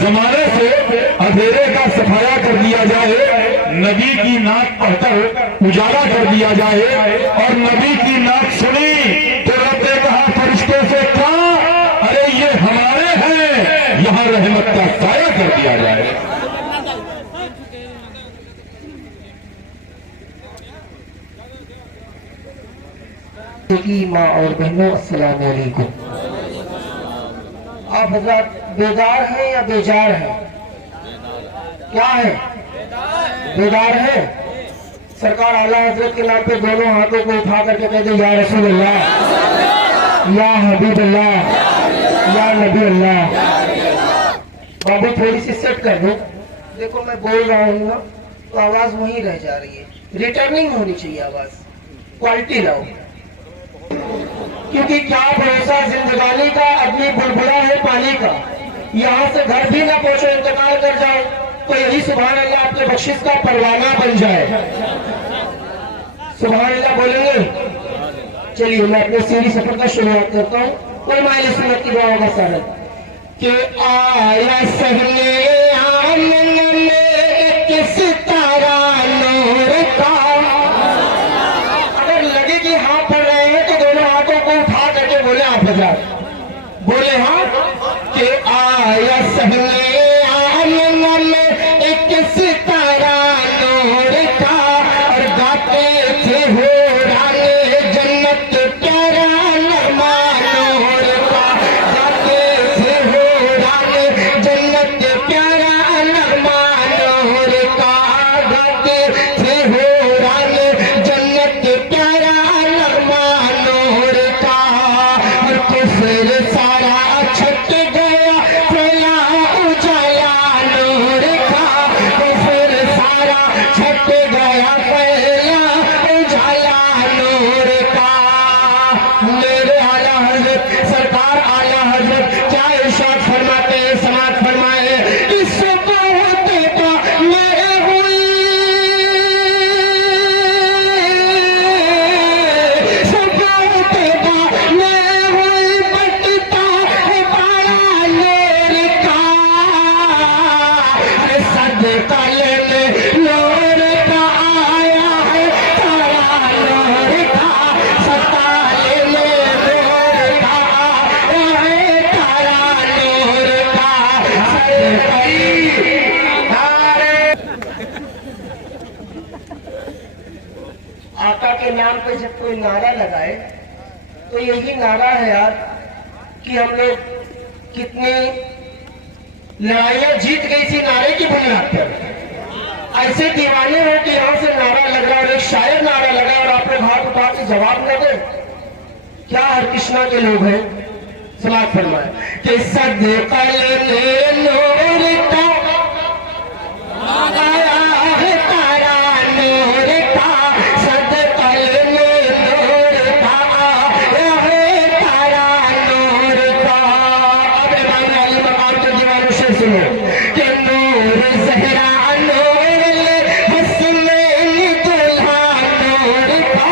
जमाने से अंधेरे का सफाया कर दिया जाए, नबी की नाक पढ़कर उजाला कर दिया जाए। और नबी की नाक सुनी तो रब ने कहा फरिश्तों से क्या, अरे ये हमारे हैं, यहाँ रहमत का साया कर दिया जाए। की माँ और बहनों, अस्सलाम वालेकुम। आप हजरत बेदार हैं या बेजार हैं? क्या है? बेदार है। सरकार आला हजरत के नाम पे दोनों हाथों को उठा करके कहते या रसूल अल्लाह, या हबीब अल्लाह, या नबी अल्लाह। बाबू थोड़ी सी सेट कर दो। देखो मैं बोल रहा हूँ ना तो आवाज वहीं रह जा रही है, रिटर्निंग होनी चाहिए आवाज, क्वालिटी लाओ। क्योंकि क्या भरोसा जिंदगानी का, आदमी बुलबुला है पानी का। यहाँ से घर भी ना पहुंचो, इंतकाल कर जाओ तो यही सुभान अल्लाह आपके बख्शिश का परवाना बन जाए। सुभान अल्लाह बोलेंगे। चलिए मैं अपने सीधी सफर का शुरुआत करता हूँ। कोई माइल सुन्नत की दुआ होगा सारा कि आया सहने आमन में किस तारा नूर का। अगर लगे कि हाँ पढ़ रहे हैं तो दोनों हाथों को उठा करके बोले आप हजरात, बोले हाँ कि आया सहने आमन में एक सितारा नूर का। और गाते थे हो राने जन्नत प्यारा नरमा नूर का। गाते थे हो राने जन्नत प्यारा नरमा नूर का। गाते थे हो राने जन्नत प्यारा नरमा नूर का। और कुफर सारा छट गया फैला उजाला नूर का। कुफर सारा छट गया फैला उजाला नूर का। मेरे आला हजरत सरकार आला हजरत क्या इरशाद फरमाते हैं, समात फरमाए। इस बहुत का मैं हुई, सब बहुत का मैं हुई, बटता है बड़ा नूर का। अरे सदका लेने नूर का आया है तारा नूर का। सदका लेने नूर का आया है तारा नूर का। सदका आका के नाम पे जब कोई नारा लगाए तो यही नारा है यार कि हम लोग कितनी लड़ाइयां जीत गई थी नारे की बुनियाद पर। ऐसे दीवाने हो कि यहां से नारा लग रहा और एक शायर नारा लगा और आप लोग हाथ उठा के जवाब न दे। क्या हर कृष्णा के लोग हैं? समाज फरमाए कि सदका लेने नूर का आया है तारा नूर का। सदका लेने नूर का आया है तारा नूर का। अब इमाम अली मकाम के दीवानों से सुनो कि नूर ज़हरा नूर ले हसनैन दुल्हा नूर का।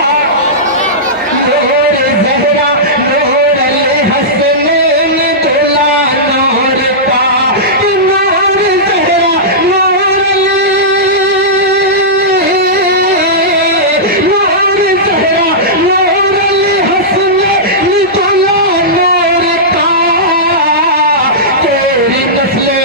नूर ज़हरा नूर ले हसनैन दुल्हा नूर का। नूर ज़हरा नूर ले, नूर ज़हरा नूर ले हसनैन दुल्हा नूर का। तेरी नस्ले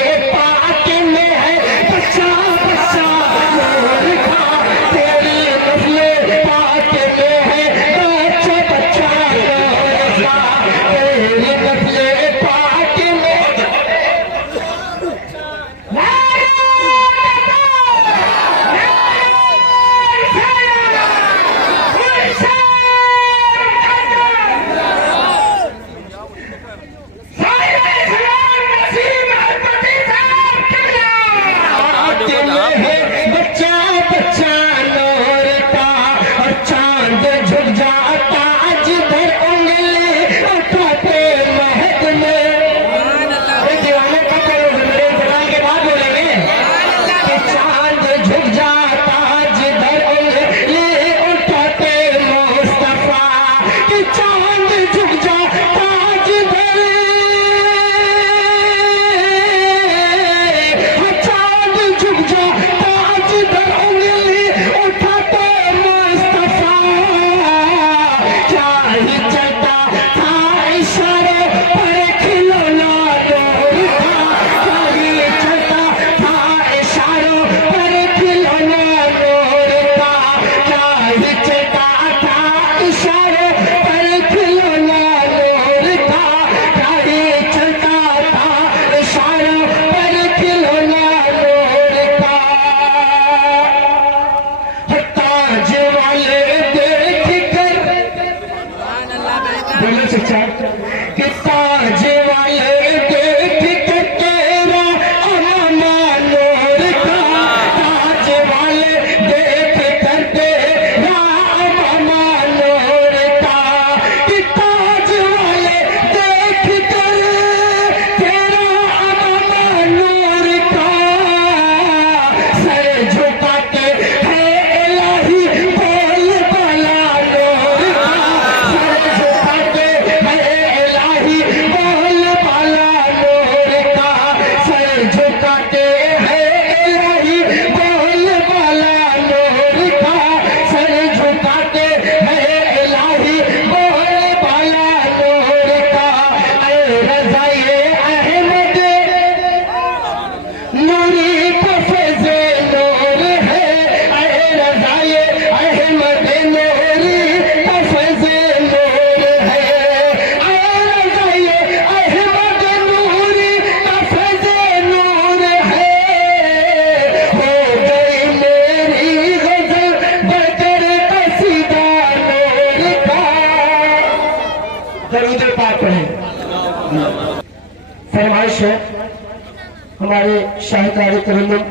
हमारे शाहकारी तरन्नुम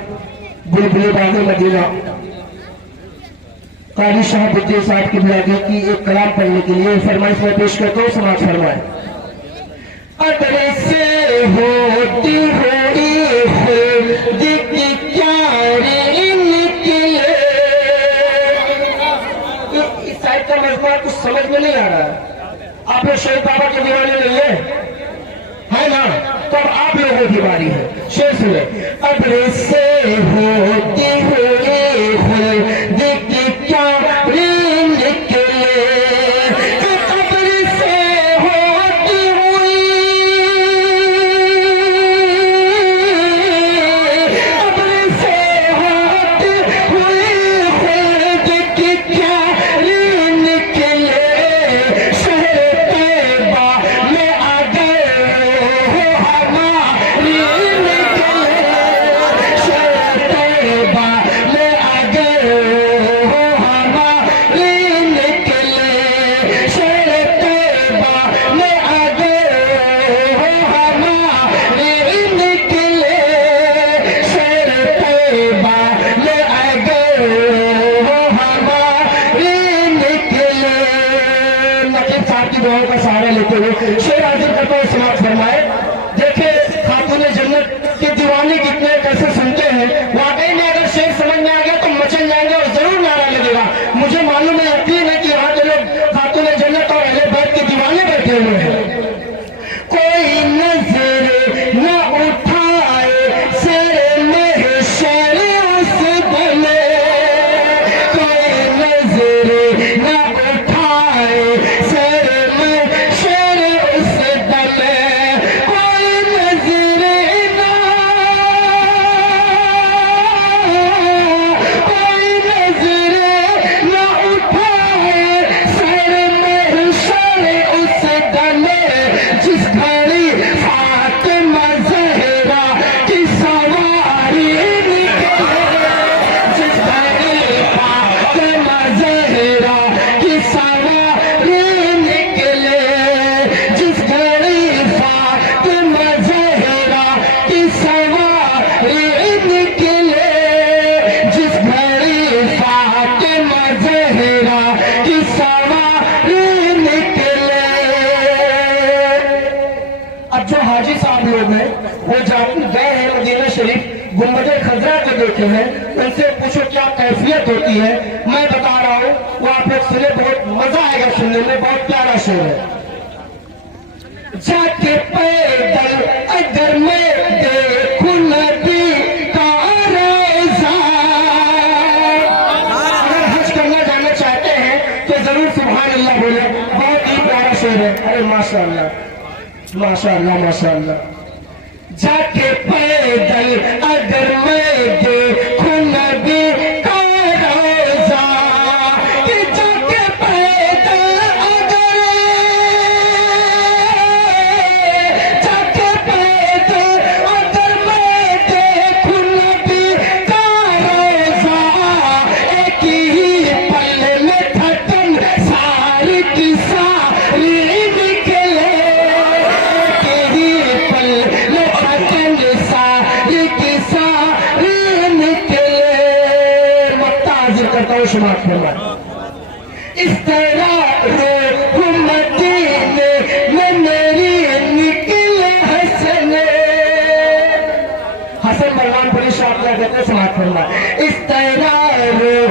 बुलबुल बाग मदीना कारी शाहबुद्दीन साहब की बुलागी की एक कलाम पढ़ने के लिए फरमाइश में पेश करता हूँ, समाज फरमाए। अदर से होती हुई खुद की क्या निकले। इस साइड का मजमा कुछ समझ में नहीं आ रहा है। आप लोग शहीद बाबा के दीवाने नहीं है ना? तो अब आप लोगों की बारी है। शेर सुने। अदर से होती हुई खुद की क्या निकले। दुआओं का सहारा लेते हुए शेर हाजिर करता हूँ, समाप्त फरमाए। देखिए खातून जन्नत के दीवाने कितने कैसे सुनते हैं। वाकई में अगर शेर समझ में आ गया तो मचल जाएंगे और जरूर नारा लगेगा। मुझे मालूम है, यकीन है कि यहाँ के लोग खातून जन्नत और अहले बैत के दीवाने बैठे हुए हैं। कोई नजर न उठाए सर में शेर उस बने, कोई नजर न उठाए सर वो जाकर गए हैं मदीना शरीफ, गुम्बदे खजरा को देखे हैं, उनसे पूछो क्या कैफियत होती है। मैं बता रहा हूँ, वो आप लोग सुने, बहुत मजा आएगा सुनने में। बहुत प्यारा शेर है। जाके पैदल अगर मैं देखूं नबी का रोज़ा, अगर हज करना जाना चाहते हैं तो जरूर सुभान अल्लाह बोले। बहुत ही प्यारा शेर है। अरे माशाअल्लाह माशाअल्लाह माशाअल्लाह। जाके पैदल अगर मैं देखूं नबी का रोज़ा, कि जाके पैदल अगर मैं देखूं नबी का रोज़ा, एक ही पल में थकन सारी की सारी निकले, एक ही पल शुमात फरमा। इस तरह रूह मदीने में मेरी निकले हसन, हसन मरवान पुलिस आप कहते हैं, समात फरमा। इस तरह रूह